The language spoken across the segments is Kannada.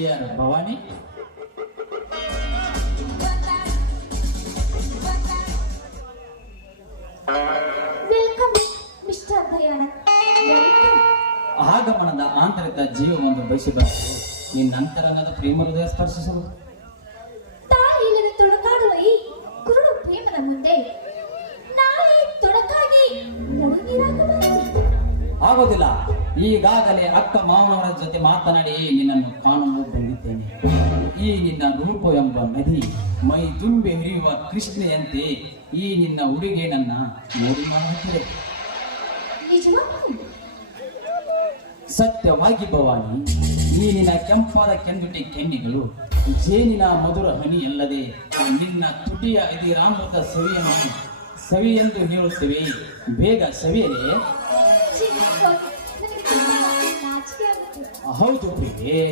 dear Bhavani. Welcome, Mr. Dayanand. Welcome. ಆಗಮನದ ಆಂತರಿಕ ಜೀವವನ್ನು ಬಯಸಿಬಂದು ನಿನ್ನಂತರಂಗದ ಪ್ರೇಮ ಹೃದಯ ಸ್ಪರ್ಶಿಸಲು ತಾಯಿಲ್ಲದೆ ತೊಡಕಾಡುವ ಈ ಕುರುಡು ಪ್ರೇಮದ ಮುಂದೆ ನಾಳೆ ತೊಡಕಾಗಿ ಮುಳುಗಿರಾಗಬಾರದು. ಆಗೋದಿಲ್ಲ. ಈಗಾಗಲೇ ಅಕ್ಕ ಮಾವನವರ ಜೊತೆ ಮಾತನಾಡಿ ನಿನ್ನನ್ನು ಕಾಣಲು ಬಂದಿದ್ದೇನೆ. ಈ ನಿನ್ನ ರೂಪವೆಂಬ ನದಿ ಮೈ ತುಂಬಿ ಹರಿಯುವ ಕೃಷ್ಣೆಯಂತೆ ಈ ನಿನ್ನ ಉಡುಗೆ ನನ್ನ ನೋಡಿ ಮಾಡುತ್ತಿದೆ. ನಿಜವಾಗ್ಲೂ ಸತ್ಯವಾಗಿ ಭವಾನಿ, ಈ ನಿನ್ನ ಕೆಂಪಾದ ಕೆಂದುಟಿ ಕೆನ್ನಿಗಳು ಜೇನಿನ ಮಧುರ ಹನಿಯಲ್ಲದೆ ನಿನ್ನ ತುಟಿಯ ಇದಿರಾಮೃತ ಸವಿಯೆಂದು ಹೇಳುತ್ತವೆ. ಬೇಗ ಸವಿಯಲೇ? ನನಗೆ ತುಂಬಾ ನಾಚಿಕೆ ಆಗುತ್ತೆ. ಹೌದು ಪ್ರಿಯೆ,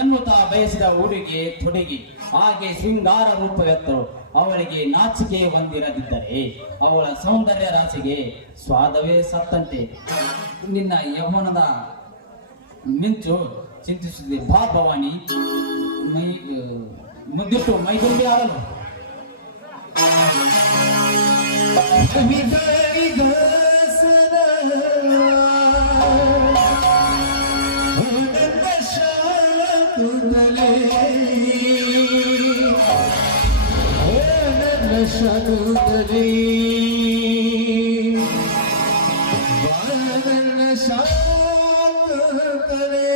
ಎನ್ನುತ್ತಾ ಬಯಸಿದ ಉಡುಗೆ ತೊಡುಗೆ ಹಾಗೆ ಶೃಂಗಾರ ರೂಪವೆತ್ತರು ಅವಳಿಗೆ ನಾಚಿಕೆ ಹೊಂದಿರದಿದ್ದರೆ ಅವಳ ಸೌಂದರ್ಯ ರಾಶಿಗೆ ಸ್ವಾದವೇ ಸತ್ತಂತೆ. ನಿನ್ನ ಯೌವನದ ಮಿಂಚು ಚಿಂತಿಸುತ್ತದೆ. ಬಾ ಭವಾನಿ, ಮುದ್ದಿಟ್ಟು ಮೈಗುಂಬಿ ಆಡಲು. ಶಕುಂತಲೇ ಬಾಲನ ಶಾಕುಂತಲೇ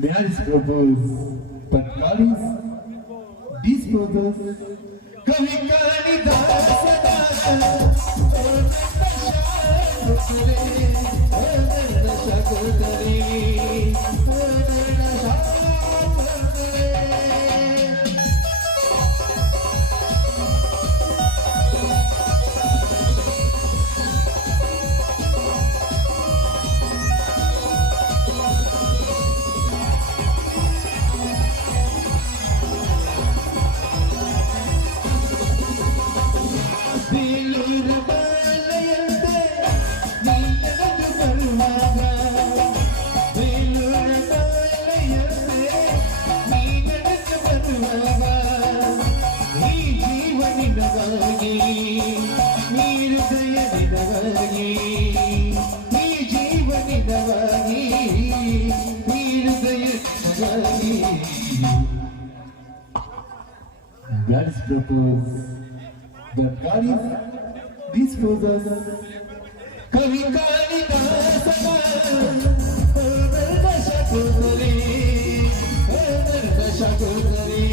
Marriage propose, but marriage disposes. कभी Kalidas God is propose, but God is disposes. कभी कालिदास शकुंतले शकुंतले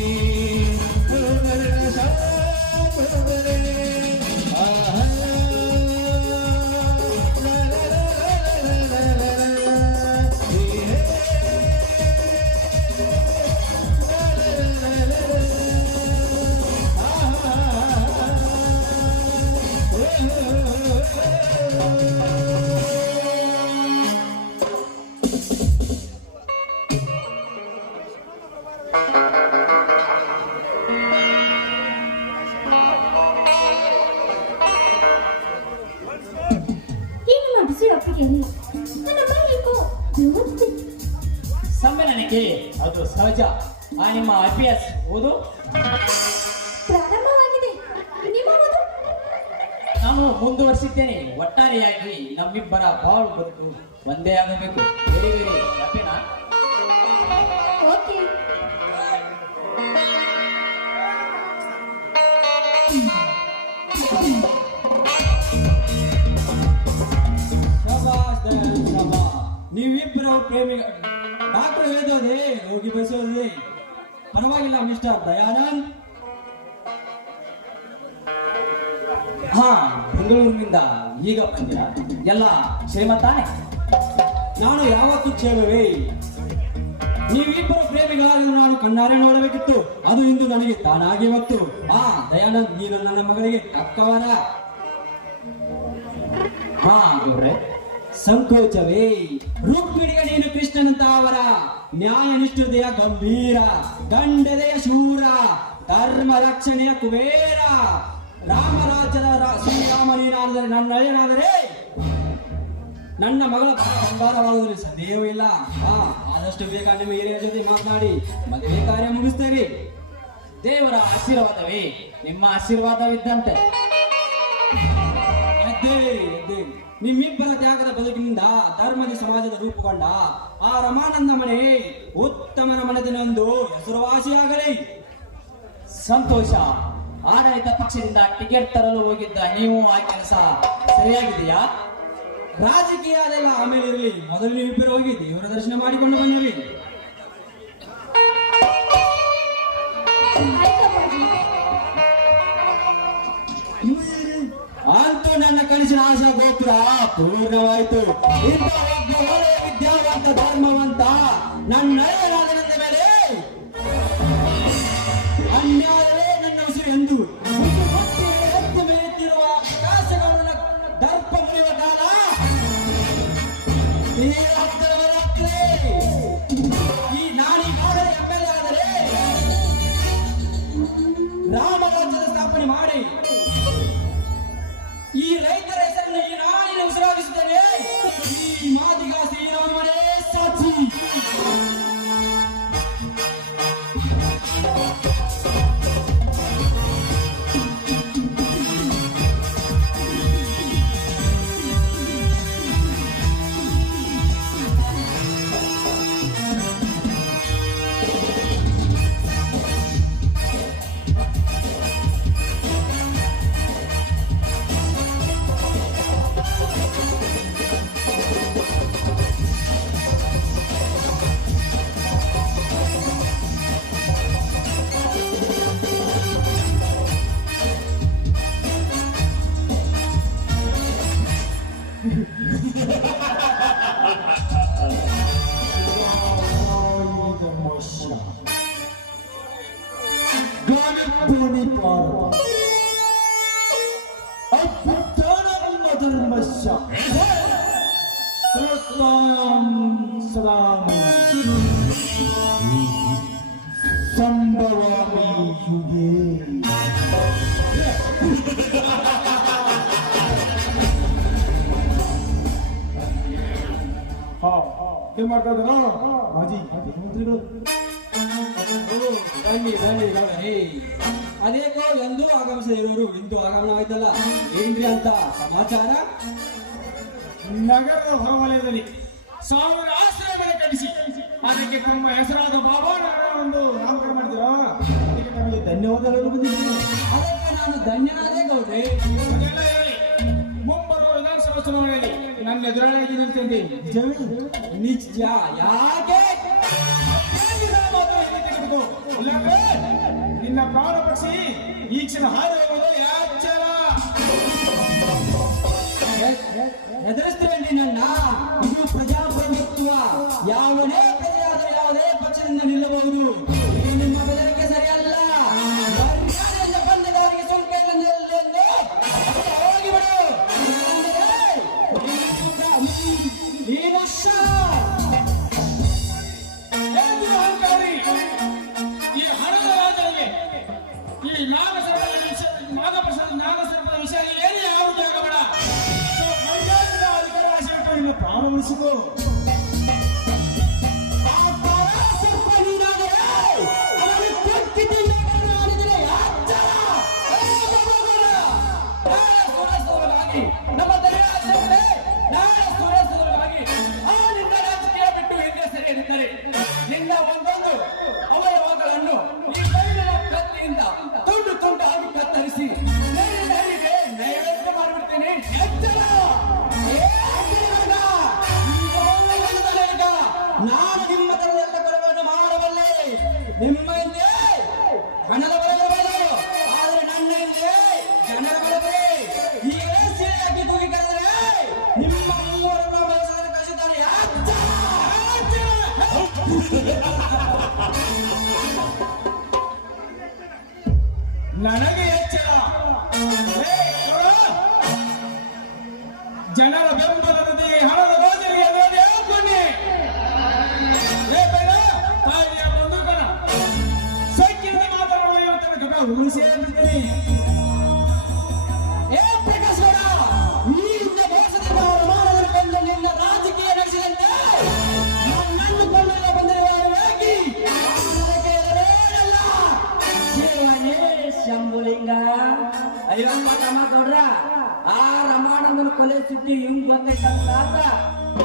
ದೇವತೆ. ಸಮ್ಮೇಳನಕ್ಕೆ ಅದು ಸಹಜ. ನಿಮ್ಮ IPS ಓದು ಪ್ರಾರಂಭವಾಗಿದೆ. ನಿಮ್ಮ ಓದು? ನಾನು ಮುಂದುವರಿಸಿದ್ದೇನೆ. ಒಟ್ಟಾರೆಯಾಗಿ ನಮ್ಮಿಬ್ಬರ ಬಾಳು ಬದುಕು ಒಂದೇ ಆಗಬೇಕು. ವೆರಿ ವೆರಿ ಹ್ಯಾಪಿನಾ? ಓಕೆ. ನೀವಿಬ್ಬರು ಪ್ರೇಮಿ ಡಾಕ್ಟರ್ ಹೇಳಿದೋದೆ ರೋಗಿ ಬಯಸೋದೆ. ಪರವಾಗಿಲ್ಲ ಮಿಸ್ಟರ್ ದಯಾನಂದ್. ಹಾ, ಬೆಂಗಳೂರಿನಿಂದ ಈಗ ಬಂದಿರ. ಎಲ್ಲ ಶ್ರೀಮಂತಾನೆ? ನಾನು ಯಾವತ್ತೂ ಕ್ಷೇಮವೇ. ನೀವಿಬ್ಬರು ಪ್ರೇಮಿಗಳಾಗಿ ನಾನು ಕಣ್ಣಾರೆ ನೋಡಬೇಕಿತ್ತು. ಅದು ಇಂದು ನನಗೆ ತಾನಾಗಿ ಬಂತು. ದಯಾನಂದ್, ನೀನು ನನ್ನ ಮಗಳಿಗೆ ಅಕ್ಕವರ. ಹಾ ಗೌಡ್ರೆ, ಸಂಕೋಚವೇ. ರುಕ್ಮಿಣಿಗೆ ನೀನು ಕೃಷ್ಣನಂತ ಅವರ. ನ್ಯಾಯ ನಿಷ್ಠುತೆಯ ಗಂಭೀರ, ಗಂಡದೆಯ ಶೂರ, ಧರ್ಮ ರಕ್ಷಣೆಯ ಕುಬೇರ. ರಾಮರಾಜ್ಯದ ಶ್ರೀರಾಮ ನೀನಾದರೆ ನನ್ನ ಅಳಿಯನಾದರೆ ನನ್ನ ಮಗಳ ಸಂಭಾರವಾಗುವುದರಲ್ಲಿ ಸಂದೇಹವಿಲ್ಲ. ಆದಷ್ಟು ಬೇಗ ನಿಮ್ಮ ಹಿರಿಯರ ಜೊತೆ ಮಾತನಾಡಿ ಮದುವೆ ಕಾರ್ಯ ಮುಗಿಸ್ತೇವೆ. ದೇವರ ಆಶೀರ್ವಾದವೇ ನಿಮ್ಮ ಆಶೀರ್ವಾದವಿದ್ದಂತೆ. ಎದ್ದೇಳಿ. ನಿಮ್ಮಿಬ್ಬರ ತ್ಯಾಗದ ಬದುಕಿನಿಂದ ಧರ್ಮದ ಸಮಾಜದ ರೂಪುಗೊಂಡ ಆ ರಮಾನಂದ ಮನೆ ಉತ್ತಮನ ಮನೆತನೆಯೊಂದು ಹೆಸರುವಾಸಿಯಾಗಲಿ. ಸಂತೋಷ. ಆಡಳಿತ ಪಕ್ಷದಿಂದ ಟಿಕೆಟ್ ತರಲು ಹೋಗಿದ್ದ ನೀವು ಆ ಕೆಲಸ ಸರಿಯಾಗಿದೆಯಾ? ರಾಜಕೀಯ ಅದೆಲ್ಲ ಆಮೇಲೆ ಇರಲಿ. ಮೊದಲು ನೀವಿಬ್ಬರು ಹೋಗಿ ದೇವರ ದರ್ಶನ ಮಾಡಿಕೊಂಡು ಬಂದಿರಿ. ಆಯ್ತಪ್ಪಾಜಿ. ಅಂತೂ ನನ್ನ ಕನಸಿನ ಆಶಾ ಗೋಪುರ ಪೂರ್ಣವಾಯಿತು. ಇಂಥ ಒಬ್ಬ ಒಳ್ಳೆಯ ವಿದ್ಯಾವಂತ ಧರ್ಮವಂತ ನನ್ನ ಅಳಿಯನಾದನಂದ ಮೇಲೆ ಅನ್ಯಾಯವೇ ನನ್ನ ಉಸಿರು ಎಂದು ಎತ್ತು ಮೇಲೆತ್ತಿರುವ ಪ್ರಕಾಶಗೌಡನ ದರ್ಪ ಮುರಿಯುವ ಕಾಲ ತೀರ ಹತ್ತಿರವರಾಗ್ತದೆ. ನಾನೀಗಾಗಲೇ MLA ಆದರೆ ರಾಮರಾಜ್ಯದ ಸ್ಥಾಪನೆ ಮಾಡಿ ಈ ರೈತರ ಹೆಸರನ್ನು ಈ ನಾಡಿನ ಉಸಿರಾಗಿಸುತ್ತೇನೆ. ಈ ಮಾತಿಗ ಶ್ರೀರಾಮನೇ ಸಾಕ್ಷಿ. ಸಂಭವಾಮಿ ಯುಗೇ. ಏನ್ ಮಾಡ್ತಾ ಇದ್ದಾರ ಮಾಜಿ ಮಂತ್ರಿಗಳು? ಬನ್ನಿ. ಅದೇಕೋ ಎಂದೂ ಆಗಮಿಸದೇ ಇರೋರು ಇಂದು ಆಗಮನ ಆಯ್ತಲ್ಲ, ಏನ್ರಿ ಅಂತ ಸಮಾಚಾರ? ನಗರದ ಹೊರವಲಯದಲ್ಲಿ 1000 ಆಶ್ರಯಗಳ ಕಟ್ಟಿಸಿ ಅದಕ್ಕೆ ತಮ್ಮ ಹೆಸರಾದ ಬಾಬಾ ನಗರವನ್ನು ನಾಮಕರಣ ಮಾಡಿದಿರೋ ಅದಕ್ಕೆ ನಮಗೆ ಧನ್ಯವಾದಗಳು ಬಂದಿದ್ದೀವಿ. ಅದಕ್ಕೆ ನಾನು ಧನ್ಯನಾದೇ ಗೌಡ್ರೆ. ಅದೆಲ್ಲ ಹೇಳಿ, ಮುಂಬರುವ ವಿಧಾನಸಭಾ ಚುನಾವಣೆಯಲ್ಲಿ ನನ್ನ ಎದುರಾಳಿಯಾಗಿ ನಿಲ್ತೇನೆ. ನಿಜ. ಯಾಕೆ ಇಲ್ಲಾಂದ್ರೆ ನಿನ್ನ ಪ್ರಾಣ ಪಕ್ಷಿ ಈ ಕ್ಷಣ ಹಾರಿ ಹೋಗೋದು ಯಾಚರ. ಹೆದರಿಸ್ತೀರೇನ್ರಿ ನನ್ನ? ಇದು ಪ್ರಜಾಪ್ರಭುತ್ವ. ಯಾವುದೇ ಪ್ರಜೆಯಾದರೂ ಯಾವುದೇ ಪಕ್ಷದಿಂದ ನಿಲ್ಲಬಹುದು. ಇದು ನಿಮ್ಮ ಬೆದರಿಕೆ ಸರಿಯಲ್ಲ. ಮರ್ಯಾದೆಯಿಂದ ಬಂದವರಿಗೆ ಸುಂಕ ಹೋಗಿಬಿಡು. ನೀನು ಅಹಂಕಾರಿ. ಈ ಹಣದ ರಾಜನಿಗೆ ಈ ನಾಗಸರ್ಪದ ವಿಷಯ ಏನು ಯಾವುದು ಆಗಬೇಡ. ಅಧಿಕಾರ ಆಸೆ ಪ್ರಾಣ ಉಳಿಸಿಕೋ. ನಿಮ್ಮ ಹಿಂದೆ ಹಣದ ಬರಬಾರದು, ಆದ್ರೆ ನನ್ನ ಹಿಂದೆ ಜನರ ಬರಬೇ. ಈಗ ಸೀರೆಯಾಗಿ ಕೂಗಿ ಕರೆದರೆ ನಿಮ್ಮ ಮೂವರನ್ನು ಬಯಸಿದರೆ ಕಳಿಸಿದ್ದಾರೆ. ನನಗೆ ಎಚ್ಚರ. ಜನರ ಬೆಂಬಲದ ಹಣದ ರೋಜರಿಗೆ ನೋಡಿ ಹಾಕೊಂಡೆ ತಾಯಿಯ ಬಂಧುಕನ ಸೈಕ್ಯದ ಮಾತನಾಡುವ ಇವತ್ತಿನ ಉಳಿಸಿ ಅಂತಿದ್ದೀನಿ. ಏ ಪ್ರಕಾಶ್ ಗೌಡ, ಈ ಹಿಂದೆ ದೇಶದಿಂದ ಅವಮಾನದಲ್ಲಿ ಬಂದು ನಿನ್ನ ರಾಜಕೀಯ ನಡೆಸಿದಂತೆ ನನ್ನನ್ನು ಕೊಳ್ಳಲು ಬಂದಿರುವಾಗಿ ಶಂಭುಲಿಂಗ. ಅಯ್ಯೋ ತಮ್ಮ ಗೌಡ್ರ, ಆ ರಮಾನಂದನ ಕೊಲೆ ಸುದ್ದಿ ಇವ್ ಗೊತ್ತೈತಂತ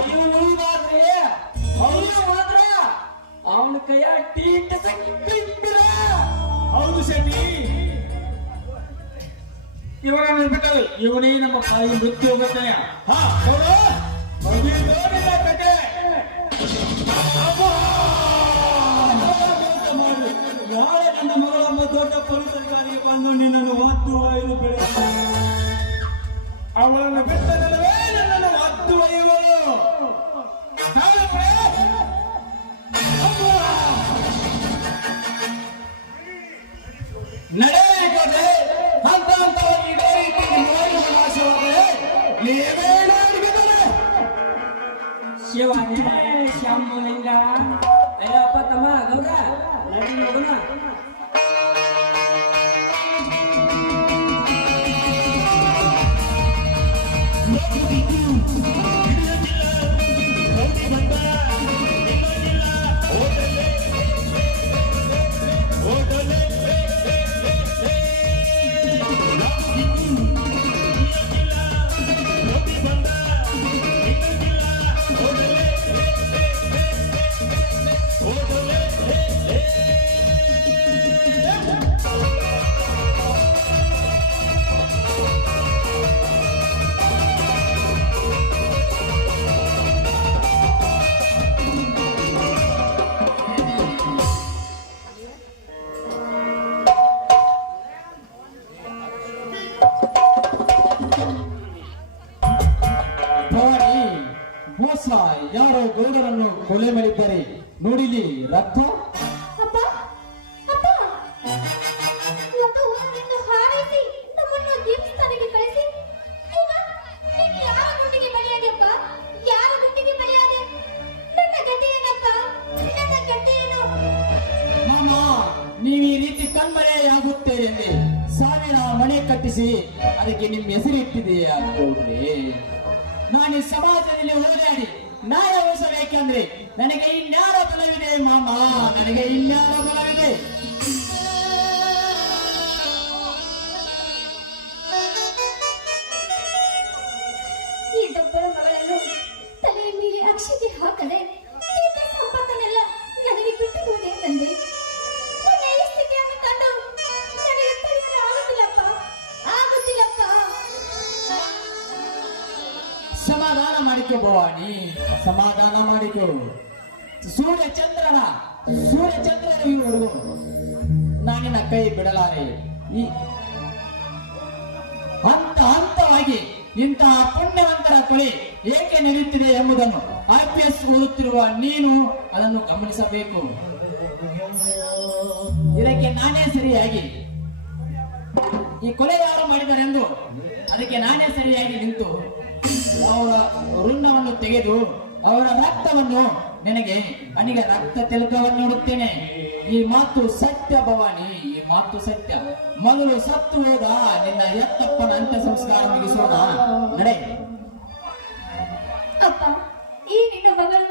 ನೀವು ಉಳಿಬಾರ್ರಿ. ಅವ್ರು ಮಾತ್ರ ಅವನ ಕೈಯ ಟೀಟ ಸಿಕ್ಕಿರ. ಹೌದು ಶೆಟ್ಟಿ, ಇವಾಗ ಬಿಟ್ಟದು ಇವನೇ ನಮ್ಮ ತಾಯಿ ಮೃತ್ಯು ಹೋಗುತ್ತಾನೆ. ನಾಳೆ ನನ್ನ ಮಗಳಮ್ಮ ದೊಡ್ಡ ಪೊಲೀಸ್ ಅಧಿಕಾರಿಗೆ ಬಂದು ನಿನ್ನನ್ನು ಒತ್ತು ಒಯ್ದು ಬೆಳೆದ ಅವಳನ್ನು ಬಿಟ್ಟದಲ್ಲವೇ ನನ್ನನ್ನು ಹತ್ತು ಒಯ್ಯುವರು. ನಡೆಯಲಿಕ್ಕೆ ಹಂತ ಹಂತವಾಗಿ ಇದೇ ರೀತಿ ನಿಮ್ಮ ನಾಶವಾದರೆ ನೀವೇ ನೋಡಿಬಿಟ್ಟರೆ. ಶಿವನೇ ಶಂಭುಲಿಂಗ. ಅಯ್ಯಪ್ಪ ತಮ್ಮ ಗೌಡ, ನಡಿ ನೋಡೋಣ. ಯಾರೋ ಗೌಡರನ್ನು ಕೊಲೆ ಮಾಡಿದ್ದಾರೆ. ನೋಡಿಲಿ ರಕ್ತ. ಅಪ್ಪ ಅಪ್ಪ, ಒಂದು ಊರಿನಿಂದ ಹಾರೈಸಿ ನಮ್ಮನ್ನು ದೇವಸ್ಥಾನಕ್ಕೆ ಕಳಿಸಿ ಈಗ ನೀನು ಯಾರ ಗುಂಡಿಗೆ ಬಲಿಯಾದೆಪ್ಪ? ಯಾರ ಗುಂಡಿಗೆ ಬಲಿಯಾದೆ? ನನ್ನ ಗತಿ ಏನಪ್ಪ? ನನ್ನ ಗತಿ ಏನು? ಮಾಮ, ನೀವು ಈ ರೀತಿ ಕಣ್ಮರೆಯಾಗುತ್ತೆ ಎಂದೆ ಸಾವಿರ ಮನೆ ಕಟ್ಟಿಸಿ ಅದಕ್ಕೆ ನಿಮ್ಮ ಹೆಸರಿಟ್ಟಿದೆಯಾ ಗೌಡ್ರೆ? ನಾನು ಈ ಸಮಾಜದಲ್ಲಿ ಓಡಾಡಿ ನ್ಯಾಯ ಉಳಿಸಬೇಕಂದ್ರೆ ನನಗೆ ಇನ್ಯಾರ ಬಲವಿದೆ ಮಾಮ, ನನಗೆ ಇನ್ಯಾರ ಬಲವಿದೆ? ಈ ದೊಬ್ಬರ ಮಗಳನ್ನು ತಲೆಯ ಮೇಲೆ ಅಕ್ಷತೆ ಹಾಕದೆ ಇದ್ದ ಸಂಪತ್ತನ್ನೆಲ್ಲ ನನಗೆ ಬಿಟ್ಟು ಹೋದೆ ತಂದೆ. ನನ್ನ ಈ ಸ್ಥಿತಿಯನ್ನು ಕಂಡು ನನಗೆ ತಡೆಯಲು ಆಗುತ್ತಿಲ್ಲಪ್ಪ, ಆಗುತ್ತಿಲ್ಲಪ್ಪ. ಸಮಾಧಾನ ಮಾಡಿಕೊ ಭವಾನಿ, ಸಮಾಧಾನ ಮಾಡಿಕೊ. ಸೂರ್ಯಚಂದ್ರನ ಇರುವವರೆಗೂ ನಾನಿನ ಕೈ ಬಿಡಲಾರೆ. ಈ ಹಂತವಾಗಿ ಇಂತಹ ಪುಣ್ಯವಂತರ ಕೊಲೆ ಏಕೆ ನಡೆಯುತ್ತಿದೆ ಎಂಬುದನ್ನು IPS ಓದುತ್ತಿರುವ ನೀನು ಅದನ್ನು ಗಮನಿಸಬೇಕು. ಇದಕ್ಕೆ ನಾನೇ ಸರಿಯಾಗಿ ಈ ಕೊಲೆ ಯಾರು ಮಾಡಿದರೆಂದು ಅದಕ್ಕೆ ನಾನೇ ಸರಿಯಾಗಿ ನಿಂತು ಅವರ ಋಣವನ್ನು ತೆಗೆದು ಅವರ ರಕ್ತವನ್ನು ನಿನಗೆ ನನಗೆ ರಕ್ತ ತಿಲಕವನ್ನು ನೀಡುತ್ತೇನೆ. ಈ ಮಾತು ಸತ್ಯ ಭವಾನಿ, ಈ ಮಾತು ಸತ್ಯ. ಮೊದಲು ಸತ್ತು ಹೋದ ನಿನ್ನ ಎತ್ತಪ್ಪನ ಅಂತ್ಯ ಸಂಸ್ಕಾರ ಮುಗಿಸೋಣ. ನಡೆ. ಅಪ್ಪ, ಈ ನಿನ್ನ ಮಗಳು